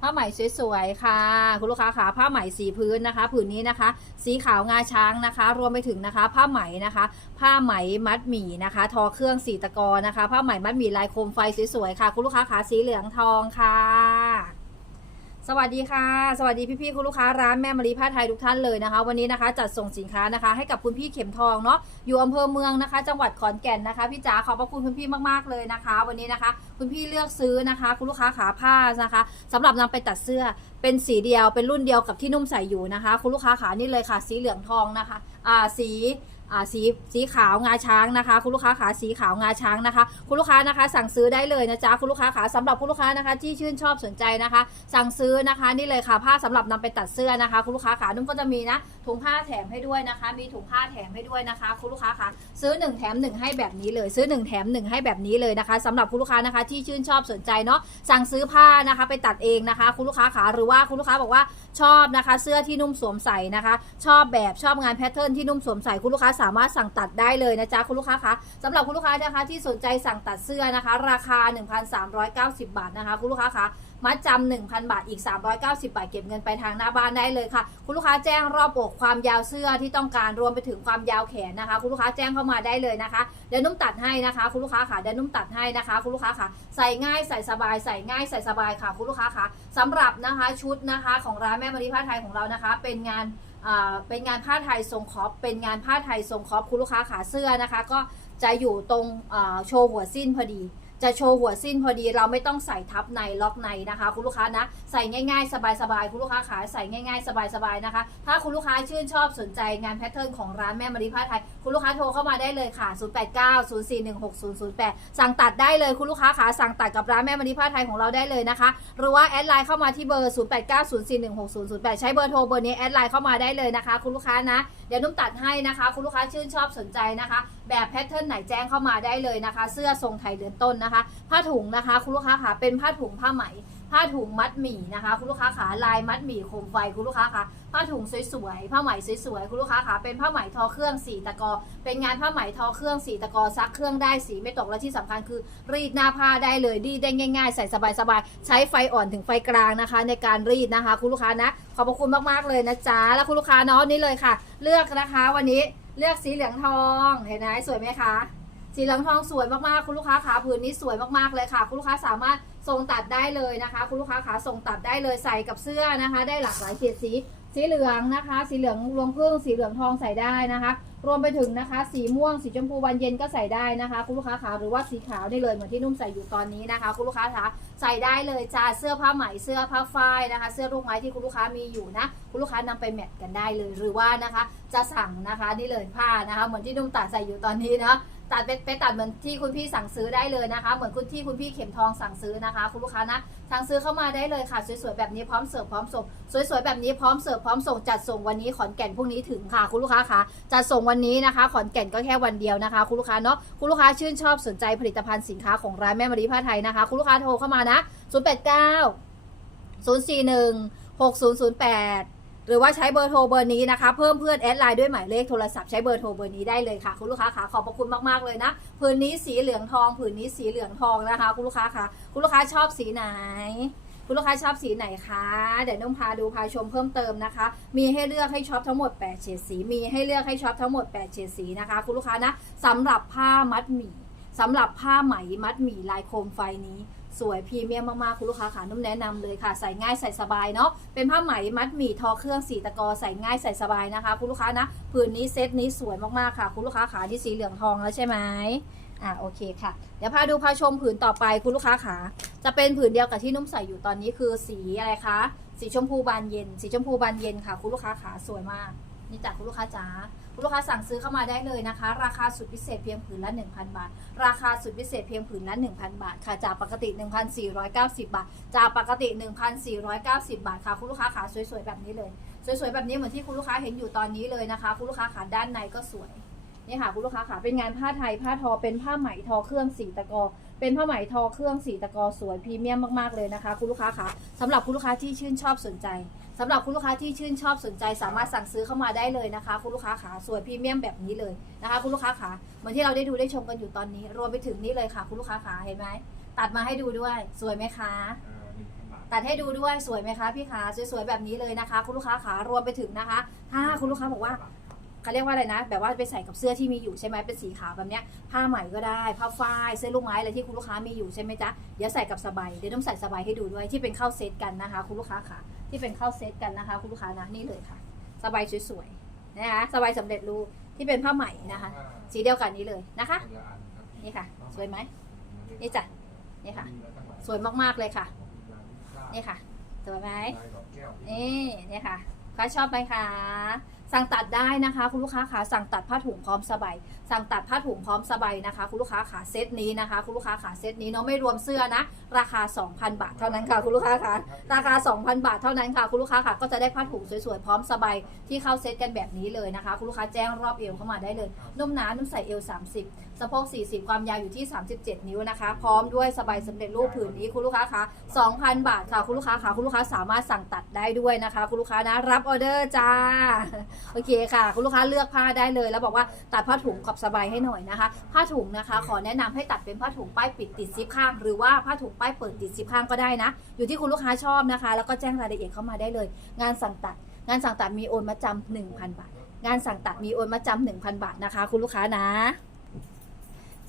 ผ้าไหมสวยๆ ค่ะ คุณลูกค้าขาผ้าไหมสีพื้นนะคะ ผืนนี้นะคะ สีขาวงาช้างนะคะ รวมไปถึงนะคะ ผ้าไหมนะคะ ผ้าไหมมัดหมี่นะคะ ทอเครื่องสีตะกอนะคะ ผ้าไหมมัดหมี่ลายโคมไฟสวยๆ ค่ะ คุณลูกค้าขาสีเหลืองทองค่ะ สวัสดีค่ะ สวัสดีพี่ๆคุณลูกค้าร้านแม่มะลิผ้าไทยทุกท่านเลยนะคะ วันนี้นะคะจัดส่งสินค้านะคะ ให้กับคุณพี่เข็มทองเนาะอยู่อำเภอเมืองนะคะ จังหวัดขอนแก่นนะคะพี่จ๋าขอบพระคุณคุณพี่มากๆเลยนะคะ วันนี้นะคะ คุณพี่เลือกซื้อนะคะ คุณลูกค้าขาผ้านะคะสำหรับนำไปตัดเสื้อเป็นสีเดียวเป็นรุ่นเดียวกับที่นุ่มใส่อยู่นะคะ คุณลูกค้าขานี่เลยค่ะ สีเหลืองทองนะคะ อ่าสี สีสีขาวงาช้างนะคะ คุณลูกค้าขาสีขาวงาช้างนะคะ คุณลูกค้านะคะ สั่งซื้อได้เลยนะจ๊ะคุณลูกค้าขาสำหรับคุณลูกค้านะคะ ที่ชื่นชอบสนใจนะคะ สั่งซื้อนะคะนี่เลยค่ะผ้าสำหรับนำไปตัดเสื้อนะคะ คุณลูกค้าขานุ่มก็จะมีนะถุงผ้าแถมให้ด้วยนะคะ มีถุงผ้าแถมให้ด้วยนะคะ คุณลูกค้าขาซื้อ 1 แถม 1 ให้แบบนี้เลย ซื้อ 1 แถม 1 ให้แบบนี้เลยนะคะสำหรับคุณลูกค้านะคะ ที่ชื่นชอบสนใจเนาะสั่งซื้อผ้านะคะ ไปตัดเองนะคะ คุณลูกค้าขาหรือว่าคุณลูกค้าบอกว่าชอบนะคะ เสื้อที่นุ่มสวมใส่นะคะ ชอบแบบชอบงานแพทเทิร์นที่นุ่มสวมใส่คุณลูกค้าสามารถสั่งตัดได้เลยนะจ๊ะคุณลูกค้าคะสำหรับคุณลูกค้านะคะที่สนใจสั่งตัดเสื้อนะคะ ราคา 1,390 บาทนะคะ คุณลูกค้าคะมัดจำ1,000 บาทอีก 390 บาทเก็บเงินไปทางหน้าบ้านได้เลยค่ะ คุณลูกค้าแจ้งรอบอกความยาวเสื้อที่ต้องการรวมไปถึงความยาวแขนนะคะ คุณลูกค้าแจ้งเข้ามาได้เลยนะคะเดี๋ยวนุ่มตัดให้นะคะ คุณลูกค้าค่ะเดี๋ยวนุ่มตัดให้นะคะ คุณลูกค้าค่ะใส่ง่ายใส่สบายใส่ง่ายใส่สบายค่ะ คุณลูกค้าค่ะสำหรับนะคะชุดนะคะ ของร้านแม่มารีผ้าไทยของเรานะคะ เป็นงาน เป็นงานผ้าไทยทรงคอปเป็นงานผ้าไทยทรงคอปคุณลูกค้าขาเสื้อนะคะ ก็จะอยู่ตรงโชว์หัวสิ้นพอดี จะโชว์หัวสิ้นพอดีเราไม่ต้องใส่ทับในล็อกในนะคะ คุณลูกค้านะ ใส่ง่ายๆ สบายๆคุณลูกค้าขาใส่ง่ายๆ สบายๆนะคะ ถ้าคุณลูกค้าชื่นชอบสนใจงานแพทเทิร์นของร้านแม่มารีผ้าไทย คุณลูกค้าโทรเข้ามาได้เลยค่ะ 0890416008 สั่งตัดได้เลยคุณลูกค้าขาสั่งตัดกับร้านแม่มารีผ้าไทยของเราได้เลยนะคะหรือว่าแอดไลน์เข้ามาที่เบอร์ 0890416008 ใช้เบอร์โทรเบอร์นี้แอดไลน์เข้ามาได้เลยนะคะ คุณลูกค้านะเดี๋ยวนุ่มตัดให้นะคะ คุณลูกค้าชื่นชอบสนใจนะคะแบบแพทเทิร์นไหนแจ้งเข้ามาได้เลยนะคะ เสื้อทรงไทยเดือนต้นนะคะ ผ้าถุงนะคะ คุณลูกค้าขาเป็นผ้าถุงผ้าไหม ผ้าถุงมัดหมี่นะคะ คุณลูกค้าขาลายมัดหมี่โคมไฟคุณลูกค้าขาผ้าถุงสวยๆผ้าไหมสวยๆคุณลูกค้าขาเป็นผ้าไหมทอเครื่องสีตะกอ เป็นงานผ้าไหมทอเครื่องสีตะกอซักเครื่องได้สีไม่ตกและที่สำคัญคือ รีดหน้าผ้าได้เลยรีได้ง่าย ๆ ใส่สบายๆใช้ไฟอ่อนถึงไฟกลางนะคะ ในการรีดนะคะ คุณลูกค้านะขอบคุณมากๆเลยนะจ๊ะแล้วคุณลูกค้าเนาะนี่เลยค่ะ เลือกนะคะวันนี้ เลือกสีเหลืองทองเห็นไหมสวยไหมคะ สีเหลืองทองสวยมากๆคุณลูกค้าขาผืนนี้สวยมากๆเลยค่ะ คุณลูกค้าสามารถทรงตัดได้เลยนะคะ คุณลูกค้าขาทรงตัดได้เลยใส่กับเสื้อนะคะ ได้หลากหลายเฉดสี สีเหลืองนะคะ สีเหลืองรวงพึ่งสีเหลืองทองใส่ได้นะคะ รวมไปถึงนะคะ สีม่วงสีชมพูบานเย็นก็ใส่ได้นะคะ คุณลูกค้าขาหรือว่าสีขาวได้เลยเหมือนที่นุ่มใส่อยู่ตอนนี้นะคะ คุณลูกค้าขาใส่ได้เลยจ้าเสื้อผ้าไหมเสื้อผ้าฝ้ายนะคะ เสื้อลูกไม้ที่คุณลูกค้ามีอยู่นะ คุณลูกค้านำไปแมทกันได้เลยหรือว่านะคะ จะสั่งนะคะนี่เลยผ้านะคะ เหมือนที่นุ่มตัดใส่อยู่ตอนนี้นะ ตัดไปไปตัดเหมือนที่คุณพี่สั่งซื้อได้เลยนะคะ เหมือนคุณที่คุณพี่เข็มทองสั่งซื้อนะคะ คุณลูกค้านะสั่งซื้อเข้ามาได้เลยค่ะ สวยๆแบบนี้พร้อมเสิร์ฟพร้อมส่งสวยๆแบบนี้พร้อมเสิร์ฟพร้อมส่งจัดส่งวันนี้ขอนแก่นพรุ่งนี้ถึงค่ะ คุณลูกค้าคะจัดส่งวันนี้นะคะ ขอนแก่นก็แค่วันเดียวนะคะ คุณลูกค้าเนาะคุณลูกค้าชื่นชอบสนใจผลิตภัณฑ์สินค้าของร้านแม่มารีผ้าไทยนะคะ คุณลูกค้าโทรเข้ามานะ089 041 6008 หรือว่าใช้เบอร์โทรเบอร์นี้นะคะ เพิ่มเพื่อนแอดไลน์ด้วยหมายเลขโทรศัพท์ใช้เบอร์โทรเบอร์นี้ได้เลยค่ะ คุณลูกค้าขาขอบพระคุณมากๆเลยนะผืนนี้สีเหลืองทองผืนนี้สีเหลืองทองนะคะ คุณลูกค้าคะคุณลูกค้าชอบสีไหนคุณลูกค้าชอบสีไหนคะ เดี๋ยวน้องพาดูพาชมเพิ่มเติมนะคะ มีให้เลือกให้ช็อปทั้งหมด 8 เฉดสี มีให้เลือกให้ช็อปทั้งหมด 8 เฉดสีนะคะ คุณลูกค้านะสำหรับผ้ามัดหมี่สำหรับผ้าไหมมัดหมี่ลายโคมไฟนี้ สวยพรีเมียมมากๆ คุณลูกค้าขานุ่มแนะนำเลยค่ะ ใส่ง่ายใส่สบายเนาะเป็นผ้าไหมมัดหมี่ทอเครื่องสีตะกอใส่ง่ายใส่สบายนะคะ คุณลูกค้านะผืนนี้เซตนี้สวยมากๆค่ะ คุณลูกค้าขาที่สีเหลืองทองแล้วใช่ไหมอะโอเคค่ะ เดี๋ยวพาดูพาชมผืนต่อไปคุณลูกค้าขาจะเป็นผืนเดียวกับที่นุ่มใส่อยู่ตอนนี้คือสีอะไรคะสีชมพูบานเย็น สีชมพูบานเย็นค่ะ คุณลูกค้าขาสวยมากนี่จากคุณลูกค้าจ๋า คุณลูกค้าสั่งซื้อเข้ามาได้เลยนะคะ ราคาสุดพิเศษเพียงผืนละ 1,000 บาท ราคาสุดพิเศษเพียงผืนละ 1,000 บาทค่ะจากปกติ 1,490 บาท จากปกติ 1,490 บาทค่ะ คุณลูกค้าขาสวยๆแบบนี้เลย สวยๆแบบนี้เหมือนที่คุณลูกค้าเห็นอยู่ตอนนี้เลยนะคะ คุณลูกค้าขาด้านในก็สวยนี่ค่ะคุณลูกค้าขาเป็นงานผ้าไทยผ้าทอเป็นผ้าไหมทอเครื่องสีตะกอ เป็นผ้าไหมทอเครื่องสีตะกอสวยพรีเมียมมากๆเลยนะคะ คุณลูกค้าขาสำหรับคุณลูกค้าที่ชื่นชอบสนใจ สำหรับคุณลูกค้าที่ชื่นชอบสนใจสามารถสั่งซื้อเข้ามาได้เลยนะคะ คุณลูกค้าขาสวยพรีเมียมแบบนี้เลยนะคะ คุณลูกค้าขาเหมือนที่เราได้ดูได้ชมกันอยู่ตอนนี้ รวมไปถึงนี่เลยค่ะ คุณลูกค้าขาเห็นไหมตัดมาให้ดูด้วย สวยไหมคะหนึ่งพันบาทตัดให้ดูด้วยสวยไหมคะพี่ขาสวยๆแบบนี้เลยนะคะ คุณลูกค้าขารวมไปถึงนะคะ ถ้าคุณลูกค้าบอกว่าเขาเรียกว่าอะไรนะ แบบว่าไปใส่กับเสื้อที่มีอยู่ใช่ไหมเป็นสีขาวแบบเนี้ยผ้าไหมก็ได้ ผ้าฝ้ายเสื้อลูกไม้อะไรที่คุณลูกค้ามีอยู่ใช่ไหมจ๊ะเดี๋ยวใส่กับสบายเดี๋ยวต้องใส่สบายให้ดูด้วยที่เป็นเข้าเซตกันนะคะ คุณลูกค้าค่ะ ที่เป็นเข้าเซตกันนะคะ คุณลูกค้านะนี่เลยค่ะ สบายสวยๆนะคะสบายสำเร็จรูปที่เป็นผ้าไหมนะคะ สีเดียวกันนี้เลยนะคะ นี่ค่ะ สวยไหมนี่จ้ะนี่ค่ะ สวยมากๆเลยค่ะ นี่ค่ะสวยไหมนี่เนี่ยค่ะลูกค้าชอบไหมคะสั่งตัดได้นะคะ คุณลูกค้าขาสั่งตัดผ้าถุงพร้อมสบายสั่งตัดผ้าถุงพร้อมสบายนะคะ คุณลูกค้าขาเซตนี้นะคะ คุณลูกค้าขาเซตนี้เนาะไม่รวมเสื้อนะ ราคา 2,000 บาทเท่านั้นค่ะ คุณลูกค้าขาราคา 2,000 บาทเท่านั้นค่ะ คุณลูกค้าค่ะก็จะได้ผ้าถุงสวยๆพร้อมสบายที่เข้าเซตกันแบบนี้เลยนะคะ คุณลูกค้าแจ้งรอบเอวเข้ามาได้เลยนุ่มหนานุ่มใส่เอว 30สะโพก40 ความยาวอยู่ที่ 37 นิ้วนะคะ พร้อมด้วยสบายสำเร็จรูปผืนนี้คุณลูกค้าคะ2,000 บาทค่ะคุณลูกค้าค่ะคุณลูกค้าสามารถสั่งตัดได้ด้วยนะคะ คุณลูกค้านะรับออเดอร์จ้าโอเคค่ะ คุณลูกค้าเลือกผ้าได้เลย แล้วบอกว่าตัดผ้าถุงขอบสบายให้หน่อยนะคะ ผ้าถุงนะคะ ขอแนะนำให้ตัดเป็นผ้าถุงป้ายปิดติดซิปข้าง หรือว่าผ้าถุงป้ายเปิดติดซิปข้างก็ได้นะ อยู่ที่คุณลูกค้าชอบนะคะ แล้วก็แจ้งรายละเอียดเข้ามาได้เลย งานสั่งตัด งานสั่งตัดมีโอนมาจำ1,000 บาท งานสั่งตัดมีโอนมาจำ1,000 บาทนะคะ คุณลูกค้านะ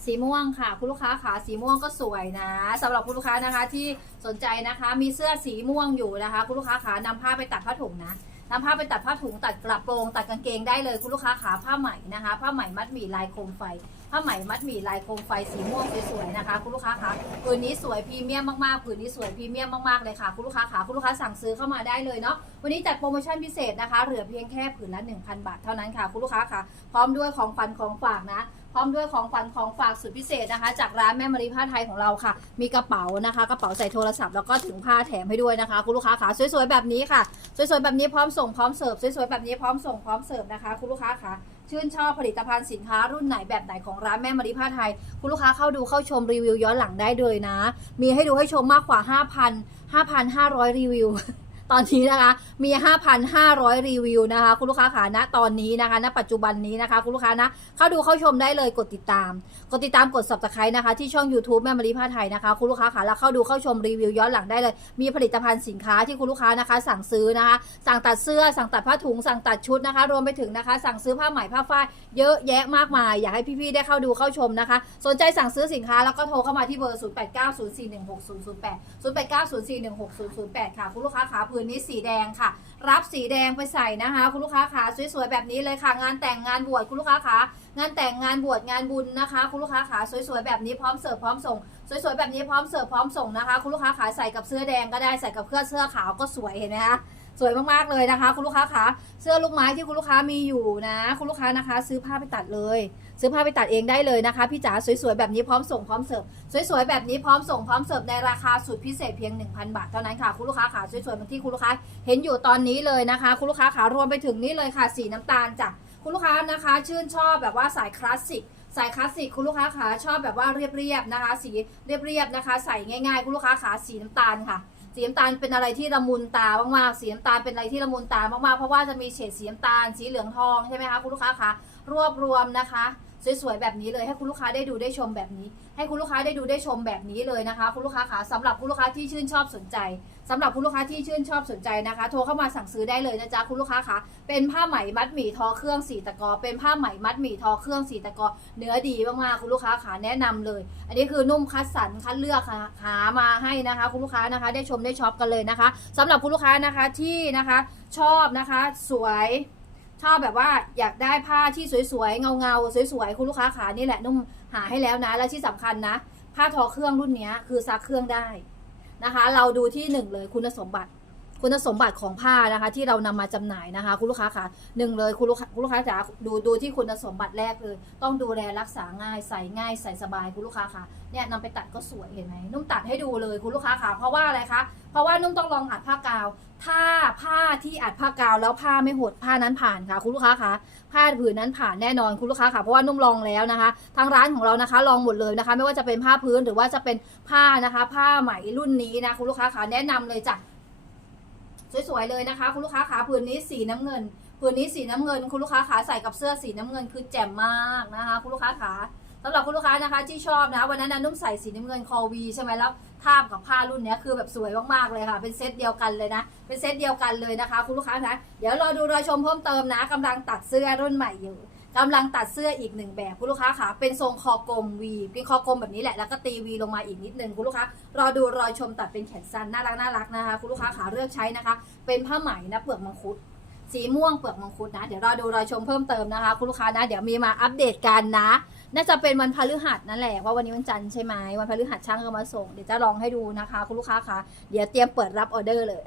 สีม่วงค่ะ คุณลูกค้าขาสีม่วงก็สวยนะสำหรับคุณลูกค้านะคะที่สนใจนะคะ มีเสื้อสีม่วงอยู่นะคะ คุณลูกค้าขานำผ้าไปตัดผ้าถุงนะ นำผ้าไปตัดผ้าถุงตัดกระโปรงตัดกางเกงได้เลยคุณลูกค้าขาผ้าไหมนะคะผ้าไหมมัดหมี่ลายโคมไฟ ผ้าไหมมัดหมี่ลายโคมไฟสีม่วงสวยๆนะคะ คุณลูกค้าคะผืนนี้สวยพรีเมียมมากๆผืนนี้สวยพรีเมียมมากๆเลยค่ะคุณลูกค้าขาคุณลูกค้าสั่งซื้อเข้ามาได้เลยเนาะวันนี้จัดโปรโมชั่นพิเศษนะคะเหลือเพียงแค่ผืนละ 1,000 บาทเท่านั้นค่ะคุณลูกค้าค่ะพร้อมด้วยของฝันของฝากนะ ร้อมด้วยของฝันของฝากสุดพิเศษนะคะ จากร้านแม่มารีผ้าไทยของเราค่ะ มีกระเป๋านะคะ กระเป๋าใส่โทรศัพท์แล้วก็ถึงผ้าแถมให้ด้วยนะคะ คุณลูกค้าขาสวยๆแบบนี้ค่ะ สวยๆแบบนี้พร้อมส่งพร้อมเสิร์ฟสวยๆแบบนี้พร้อมส่งพร้อมเสิร์ฟนะคะคุณลูกค้าค่ะชื่นชอบผลิตภัณฑ์สินค้ารุ่นไหนแบบไหนของร้านแม่มารีผ้าไทย คุณลูกค้าเข้าดูเข้าชมรีวิวย้อนหลังได้เลยนะ มีให้ดูให้ชมมากกว่า 5,000 5,500 รีวิว ตอนนี้นะคะ มี 5,500 รีวิวนะคะ คุณลูกค้าขาณตอนนี้นะคะณปัจจุบันนี้นะคะ คุณลูกค้านะเข้าดูเข้าชมได้เลยกดติดตาม กดติดตามกด subscribe นะคะ ที่ช่อง YouTube แม่มารีผ้าไทยนะคะ คุณลูกค้าขาแล้วเข้าดูเข้าชมรีวิวย้อนหลังได้เลย มีผลิตภัณฑ์สินค้าที่คุณลูกค้านะคะ สั่งซื้อนะคะ สั่งตัดเสื้อ สั่งตัดผ้าถุง สั่งตัดชุดนะคะ รวมไปถึงนะคะ สั่งซื้อผ้าไหมผ้าฝ้ายเยอะแยะมากมาย อยากให้พี่ๆได้เข้าดูเข้าชมนะคะ สนใจสั่งซื้อสินค้าแล้วก็โทรเข้ามาที่เบอร์ 0890416008 0890416008 ค่ะคุณลูกค้าขาผืนนี้สีแดงค่ะ รับสีแดงไปใส่นะคะ คุณลูกค้าขาสวยๆแบบนี้เลยค่ะ งานแต่งงานบวชคุณลูกค้าขางานแต่งงานบวชงานบุญนะคะ คุณลูกค้าขาสวยๆแบบนี้พร้อมเสิร์ฟพร้อมส่งสวยๆแบบนี้พร้อมเสิร์ฟพร้อมส่งนะคะ คุณลูกค้าขาใส่กับเสื้อแดงก็ได้ใส่กับเครื่องเสื้อขาวก็สวยเห็นไหมคะสวยมากๆเลยนะคะ คุณลูกค้าขาเสื้อลูกไม้ที่คุณลูกค้ามีอยู่นะ คุณลูกค้านะคะ ซื้อผ้าไปตัดเลย ซื้อผ้าไปตัดเองได้เลยนะคะ พี่จ๋าสวยๆแบบนี้พร้อมส่งพร้อมเสิร์ฟสวยๆแบบนี้พร้อมส่งพร้อมเสิร์ฟในราคาสุดพิเศษเพียง 1,000 บาทเท่านั้นค่ะคุณลูกค้าขาสวยๆเหมือนที่คุณลูกค้าเห็นอยู่ตอนนี้เลยนะคะ คุณลูกค้าขารวมไปถึงนี่เลยค่ะ สีน้ำตาลจ้ะคุณลูกค้านะคะ ชื่นชอบแบบว่าสายคลาสสิกสายคลาสสิกคุณลูกค้าขาชอบแบบว่าเรียบๆนะคะ สีเรียบๆนะคะ ใส่ง่ายๆ คุณลูกค้าขาสีน้ำตาลค่ะสีน้ำตาลเป็นอะไรที่ละมุนตามากๆ สีน้ำตาลเป็นอะไรที่ละมุนตามากๆ เพราะว่าจะมีเฉดสีน้ำตาล สีเหลืองทองใช่ไหมคะคุณลูกค้าคะ รวบรวมนะคะ สวยๆแบบนี้เลยให้คุณลูกค้าได้ดูได้ชมแบบนี้ ให้คุณลูกค้าได้ดูได้ชมแบบนี้เลยนะคะ คุณลูกค้าคะสำหรับคุณลูกค้าที่ชื่นชอบสนใจสำหรับคุณลูกค้าที่ชื่นชอบสนใจนะคะ โทรเข้ามาสั่งซื้อได้เลยนะจ๊ะคุณลูกค้าคะเป็นผ้าไหมมัดหมี่ทอเครื่องสีตะกอ เป็นผ้าไหมมัดหมี่ทอเครื่องสีตะกอ เนื้อดีมากๆคุณลูกค้าขาแนะนำเลย อันนี้คือนุ่มคัดสรรคัดเลือกค่ะหามาให้นะคะ คุณลูกค้านะคะ ได้ชมได้ช็อปกันเลยนะคะสำหรับคุณลูกค้านะคะที่นะคะ ชอบนะคะ สวย ชอบแบบว่าอยากได้ผ้าที่สวยๆ เงาๆ สวยๆ คุณลูกค้าขานี่แหละนุ่มหาให้แล้วนะ และที่สำคัญนะ ผ้าทอเครื่องรุ่นนี้คือซักเครื่องได้นะคะ เราดูที่หนึ่งเลยคุณสมบัติ คุณสมบัติของผ้านะคะ ที่เรานำมาจำหน่ายนะคะ คุณลูกค้าค่ะหนึ่งเลยคุณลูกค้าคุณลูกค้าจ๋าดูดูที่คุณสมบัติแรกเลย ต้องดูแลรักษาง่ายใส่ง่ายใส่สบายคุณลูกค้าค่ะเนี่ยนำไปตัดก็สวยเห็นไหมนุ่มตัดให้ดูเลยคุณลูกค้าค่ะ เพราะว่าอะไรคะเพราะว่านุ่มต้องลองอัดผ้ากาว ถ้าผ้าที่อัดผ้ากาวแล้วผ้าไม่หดผ้านั้นผ่านค่ะ คุณลูกค้าค่ะผ้าผืนนั้นผ่านแน่นอนคุณลูกค้าค่ะเพราะว่านุ่มลองแล้วนะคะ ทางร้านของเรานะคะ ลองหมดเลยนะคะ ไม่ว่าจะเป็นผ้าพื้นหรือว่าจะเป็นผ้านะคะ ผ้าไหมรุ่นนี้นะคุณลูกค้าค่ะแนะนำเลยจ้ะ สวยๆเลยนะคะ คุณลูกค้าขาผืนนี้สีน้ำเงินผืนนี้สีน้ำเงิน คุณลูกค้าขาใส่กับเสื้อสีน้ำเงินคือแจ่มมากนะคะ คุณลูกค้าขาสำหรับคุณลูกค้านะคะที่ชอบนะวันนั้นนุ่มใส่สีน้ำเงินคอวีใช่ไหมแล้วทาบกับผ้ารุ่นนี้คือแบบสวยมากๆเลยค่ะ เป็นเซตเดียวกันเลยนะ เป็นเซตเดียวกันเลยนะคะ คุณลูกค้านะ เดี๋ยวรอดูรอชมเพิ่มเติมนะกำลังตัดเสื้อรุ่นใหม่อยู่ กำลังตัดเสื้ออีกหนึ่งแบบคุณลูกค้าค่ะเป็นทรงคอกลมวีเป็นคอกลมแบบนี้แหละแล้วก็ตีวีลงมาอีกนิดนึงคุณลูกค้ารอดูรอชมตัดเป็นแขนสั้นน่ารักน่ารักนะคะคุณลูกค้าขาเลือกใช้นะคะ เป็นผ้าไหมนะเปลือกมังคุด สีม่วงเปลือกมังคุดนะ เดี๋ยวรอดูรอชมเพิ่มเติมนะคะ คุณลูกค้านะ เดี๋ยวมีมาอัปเดตกันนะ น่าจะเป็นวันพฤหัสนั่นแหละว่าวันนี้วันจันทร์ใช่ไหมวันพฤหัสช่างก็มาส่ง เดี๋ยวจะลองให้ดูนะคะ คุณลูกค้าคะเดี๋ยวเตรียมเปิดรับออเดอร์เลย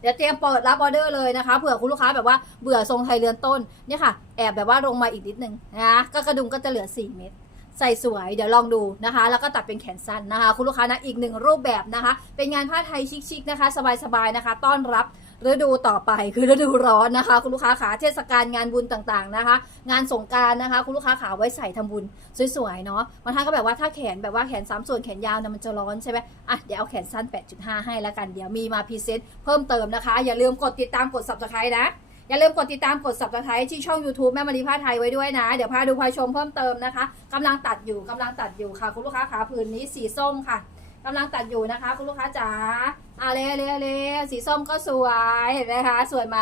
เดี๋ยวเตรียมเปิดรับออเดอร์เลยนะคะเผื่อคุณลูกค้าแบบว่าเบื่อทรงไทยเรือนต้นเนี่ยค่ะ แอบแบบว่าลงมาอีกนิดนึงนะก็กระดุมก็จะเหลือ 4 เม็ดใส่สวยเดี๋ยวลองดูนะคะ แล้วก็ตัดเป็นแขนสั้นนะคะ คุณลูกค้านะอีกหนึ่งรูปแบบนะคะ เป็นงานผ้าไทยชิคๆนะคะ สบายๆนะคะ ต้อนรับ ฤดูต่อไปคือฤดูร้อนนะคะ คุณลูกค้าขาเทศกาลงานบุญต่างๆนะคะ งานสงการนะคะ คุณลูกค้าขาไว้ใส่ทำบุญสวยๆเนาะบางท่านก็แบบว่าถ้าแขนแบบว่าแขนสามส่วนแขนยาวนะมันจะร้อนใช่ไหมอะเดี๋ยวเอาแขนสั้น 8.5 ให้แล้วกันเดี๋ยวมีมาพรีเซนต์เพิ่มเติมนะคะ อย่าลืมกดติดตามกด subscribe นะอย่าลืมกดติดตามกด subscribe ที่ช่อง YouTube แม่มารีผ้าไทยไว้ด้วยนะ เดี๋ยวพาดูพาชมเพิ่มเติมนะคะกำลังตัดอยู่กำลังตัดอยู่ค่ะ คุณลูกค้าขาผืนนี้สีส้มค่ะกำลังตัดอยู่นะคะ คุณลูกค้าจ๋า อะเลยเลยเลยสีส้มก็สวยเห็นไหมคะ สวยไหม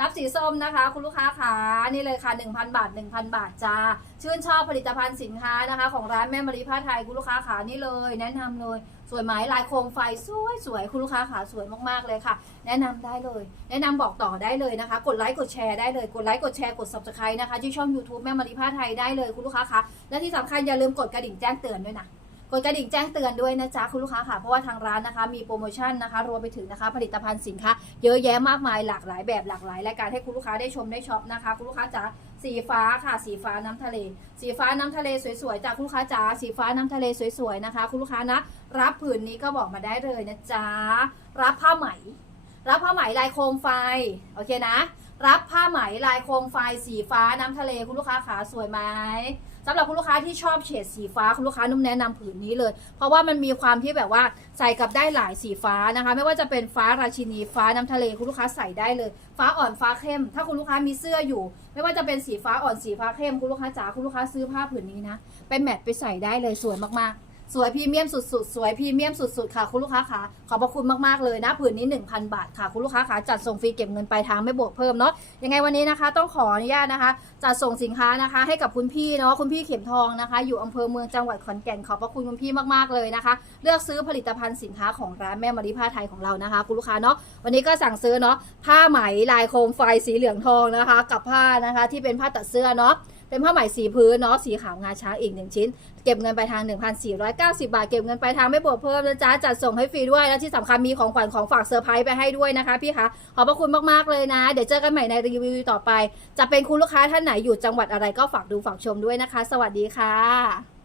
รับสีส้มนะคะ คุณลูกค้าขานี่เลยค่ะ 1,000 บาท 1,000 บาทจ้าชื่นชอบผลิตภัณฑ์สินค้านะคะ ของร้านแม่มารีผ้าไทยคุณลูกค้าขานี่เลย แนะนำเลย สวยไหมลายโคมไฟสวยสวยคุณลูกค้าขาสวยมากๆเลยค่ะ แนะนำได้เลย แนะนำบอกต่อได้เลยนะคะ กดไลค์กดแชร์ได้เลยกดไลค์กดแชร์กด subscribe นะคะที่ช่อง YouTube แม่มารีผ้าไทยได้เลยคุณลูกค้าคะและที่สำคัญอย่าลืมกดกระดิ่งแจ้งเตือนด้วยนะ กดกระดิ่งแจ้งเตือนด้วยนะจ๊ะคุณลูกค้าค่ะ เพราะว่าทางร้านนะคะ มีโปรโมชั่นนะคะรวมไปถึงนะคะผลิตภัณฑ์สินค้าเยอะแยะมากมายหลากหลายแบบหลากหลายรายการให้คุณลูกค้าได้ชมได้ช็อปนะคะคุณลูกค้าจ๋าสีฟ้าค่ะ สีฟ้าน้ำทะเล สีฟ้าน้ำทะเลสวยๆจากคุณลูกค้าจ๋าสีฟ้าน้ำทะเลสวยๆนะคะ คุณลูกค้านะ รับผืนนี้ก็บอกมาได้เลยนะจ๊ะรับผ้าไหม รับผ้าไหมลายโคมไฟโอเคนะ รับผ้าไหมลายโคมไฟสีฟ้าน้ำทะเลคุณลูกค้าขาสวยไหม สำหรับคุณลูกค้าที่ชอบเฉดสีฟ้าคุณลูกค้านุ่มแนะนำผืนนี้เลย เพราะว่ามันมีความที่แบบว่าใส่กับได้หลายสีฟ้านะคะ ไม่ว่าจะเป็นฟ้าราชินีฟ้าน้ำทะเลคุณลูกค้าใส่ได้เลย ฟ้าอ่อนฟ้าเข้ม ถ้าคุณลูกค้ามีเสื้ออยู่ ไม่ว่าจะเป็นสีฟ้าอ่อนสีฟ้าเข้มคุณลูกค้าจ๋าคุณลูกค้าซื้อผ้าผืนนี้นะไปแมทไปใส่ได้เลยสวยมากๆ สวยพรีเมียมสุดๆ สวยพรีเมียมสุดๆ ค่ะ คุณลูกค้าค่ะ ขอบพระคุณมากๆ เลยนะผืนนี้ 1,000 บาทค่ะ คุณลูกค้าค่ะ จัดส่งฟรีเก็บเงินปลายทางไม่บวกเพิ่มเนาะ ยังไงวันนี้นะคะ ต้องขออนุญาตนะคะ จัดส่งสินค้านะคะ ให้กับคุณพี่เนาะ คุณพี่เข็มทองนะคะ อยู่อำเภอเมืองจังหวัดขอนแก่น ขอบพระคุณคุณพี่มากๆ เลยนะคะ เลือกซื้อผลิตภัณฑ์สินค้าของร้านแม่มารีผ้าไทยของเรานะคะ คุณลูกค้าเนาะ วันนี้ก็สั่งซื้อเนาะ ผ้าไหมลายโคมไฟสีเหลืองทองนะคะ กับผ้านะคะ ที่เป็นผ้าตัดเสื้อเนาะ เป็นผ้าไหมสีพื้นเนาะสีขาวงาช้างอีกหนึ่งชิ้น เก็บเงินไปลายทาง 1,490 บาท เก็บเงินไปทางไม่บวกเพิ่มนะจ๊ะจัดส่งให้ฟรีด้วย และที่สำคัญมีของขวัญของฝากเซอร์ไพรส์ไปให้ด้วยนะคะพี่คะขอบพระคุณมากๆเลยนะ เดี๋ยวเจอกันใหม่ในรีวิวต่อไป จะเป็นคุณลูกค้าท่านไหนอยู่จังหวัดอะไรก็ฝากดูฝากชมด้วยนะคะ สวัสดีค่ะ